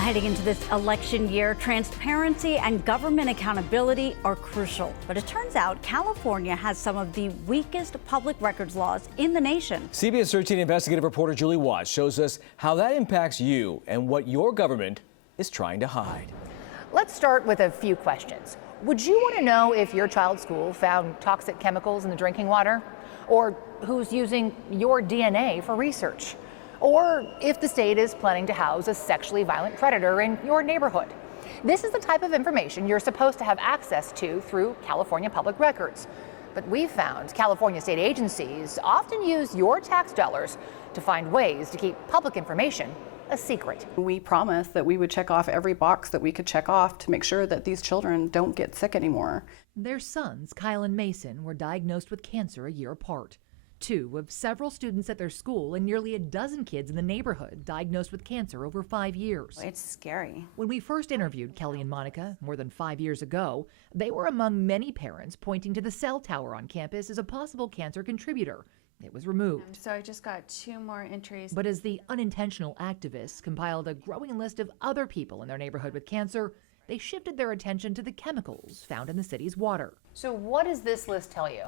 Heading into this election year, transparency and government accountability are crucial. But it turns out California has some of the weakest public records laws in the nation. CBS 13 investigative reporter Julie Watts shows us how that impacts you and what your government is trying to hide. Let's start with a few questions. Would you want to know if your child's school found toxic chemicals in the drinking water? Or who's using your DNA for research? Or if the state is planning to house a sexually violent predator in your neighborhood? This is the type of information you're supposed to have access to through California public records. But we've found California state agencies often use your tax dollars to find ways to keep public information a secret. We promised that we would check off every box that we could check off to make sure that these children don't get sick anymore. Their sons, Kyle and Mason, were diagnosed with cancer a year apart. 2 of several students at their school and nearly a dozen kids in the neighborhood diagnosed with cancer over 5 years. It's scary. When we first interviewed Kelly and Monica more than 5 years ago, they were among many parents pointing to the cell tower on campus as a possible cancer contributor. It was removed. So I just got 2 more entries. But as the unintentional activists compiled a growing list of other people in their neighborhood with cancer, they shifted their attention to the chemicals found in the city's water. So what does this list tell you?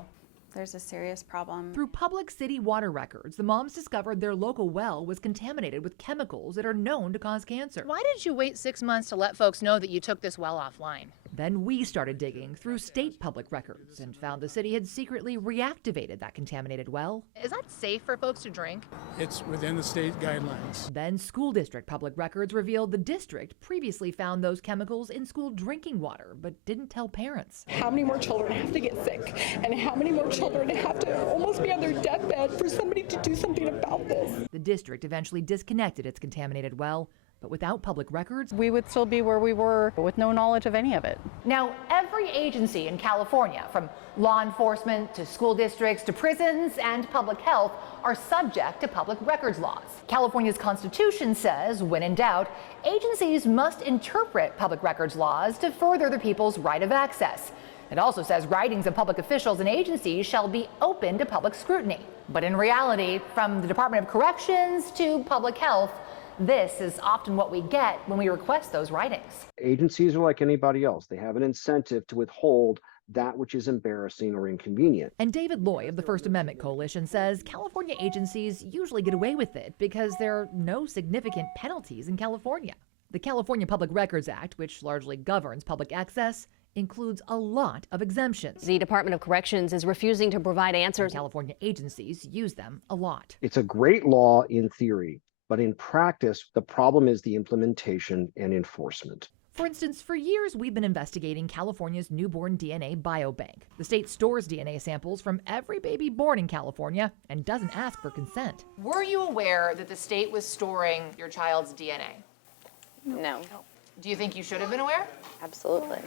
There's a serious problem. Through public city water records, the moms discovered their local well was contaminated with chemicals that are known to cause cancer. Why did you wait 6 months to let folks know that you took this well offline? Then we started digging through state public records and found the city had secretly reactivated that contaminated well. Is that safe for folks to drink? It's within the state guidelines. Then school district public records revealed the district previously found those chemicals in school drinking water, but didn't tell parents. How many more children have to get sick? And how many more children have to almost be on their deathbed for somebody to do something about this? The district eventually disconnected its contaminated well, but without public records, We would still be where we were with no knowledge of any of it. Now, every agency in California, from law enforcement to school districts to prisons and public health, are subject to public records laws. California's Constitution says, when in doubt, agencies must interpret public records laws to further the people's right of access. It also says writings of public officials and agencies shall be open to public scrutiny. But in reality, from the Department of Corrections to public health, this is often what we get when we request those writings. Agencies are like anybody else. They have an incentive to withhold that which is embarrassing or inconvenient. And David Loy of the First Amendment Coalition says California agencies usually get away with it because there are no significant penalties in California. The California Public Records Act, which largely governs public access, includes a lot of exemptions. The Department of Corrections is refusing to provide answers. And California agencies use them a lot. It's a great law in theory, but in practice, the problem is the implementation and enforcement. For instance, for years we've been investigating California's newborn DNA biobank. The state stores DNA samples from every baby born in California and doesn't ask for consent. Were you aware that the state was storing your child's DNA? No. Do you think you should have been aware? Absolutely.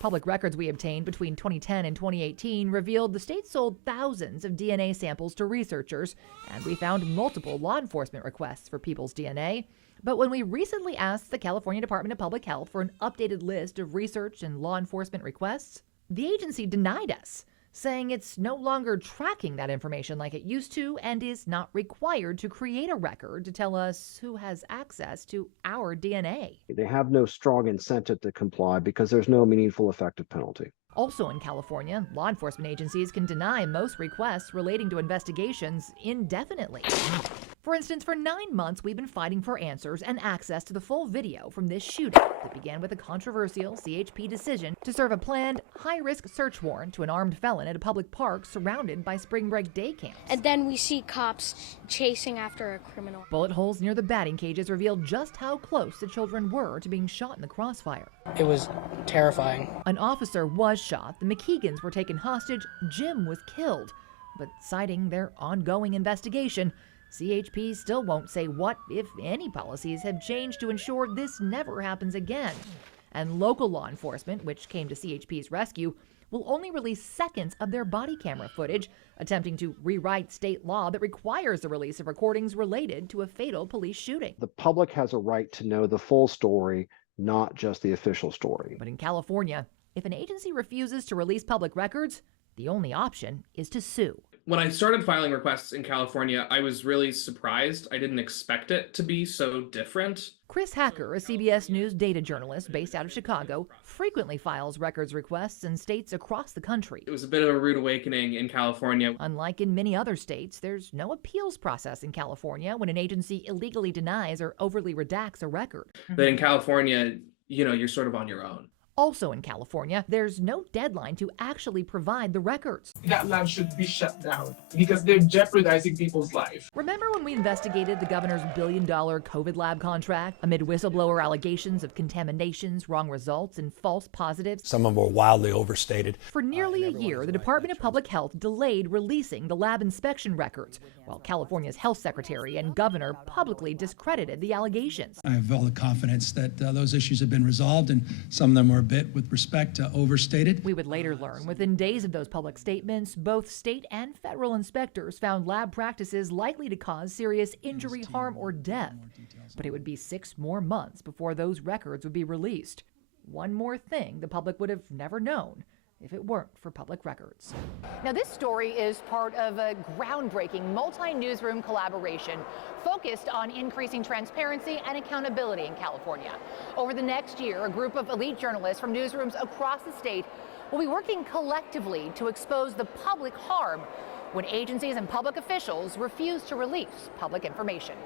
Public records we obtained between 2010 and 2018 revealed the state sold thousands of DNA samples to researchers, and we found multiple law enforcement requests for people's DNA. But when we recently asked the California Department of Public Health for an updated list of research and law enforcement requests, the agency denied us, saying it's no longer tracking that information like it used to and is not required to create a record to tell us who has access to our DNA. They have no strong incentive to comply because there's no meaningful effective penalty. Also in California, law enforcement agencies can deny most requests relating to investigations indefinitely. For instance, for 9 months, we've been fighting for answers and access to the full video from this shooting that began with a controversial CHP decision to serve a planned, high-risk search warrant to an armed felon at a public park surrounded by spring break day camps. And then we see cops chasing after a criminal. Bullet holes near the batting cages revealed just how close the children were to being shot in the crossfire. It was terrifying. An officer was shot, the McKeegans were taken hostage, Jim was killed. But citing their ongoing investigation, CHP still won't say what, if any, policies have changed to ensure this never happens again. And local law enforcement, which came to CHP's rescue, will only release seconds of their body camera footage, attempting to rewrite state law that requires the release of recordings related to a fatal police shooting. The public has a right to know the full story, not just the official story. But in California, if an agency refuses to release public records, the only option is to sue. When I started filing requests in California, I was really surprised. I didn't expect it to be so different. Chris Hacker, a CBS News data journalist based out of Chicago, frequently files records requests in states across the country. It was a bit of a rude awakening in California. Unlike in many other states, there's no appeals process in California when an agency illegally denies or overly redacts a record. But in California, you're sort of on your own. Also in California, there's no deadline to actually provide the records. That lab should be shut down because they're jeopardizing people's life. Remember when we investigated the governor's $1 billion COVID lab contract amid whistleblower allegations of contaminations, wrong results, and false positives? Some of them were wildly overstated. For nearly a year, the Department of Public Health delayed releasing the lab inspection records, while California's health secretary and governor publicly discredited the allegations. I have all the confidence that those issues have been resolved, and some of them were a bit, with respect to, overstated. We would later learn, within days of those public statements, both state and federal inspectors found lab practices likely to cause serious injury, harm, or death. But it would be 6 more months before those records would be released. One more thing the public would have never known if it weren't for public records. Now, this story is part of a groundbreaking multi-newsroom collaboration focused on increasing transparency and accountability in California. Over the next year, a group of elite journalists from newsrooms across the state will be working collectively to expose the public harm when agencies and public officials refuse to release public information.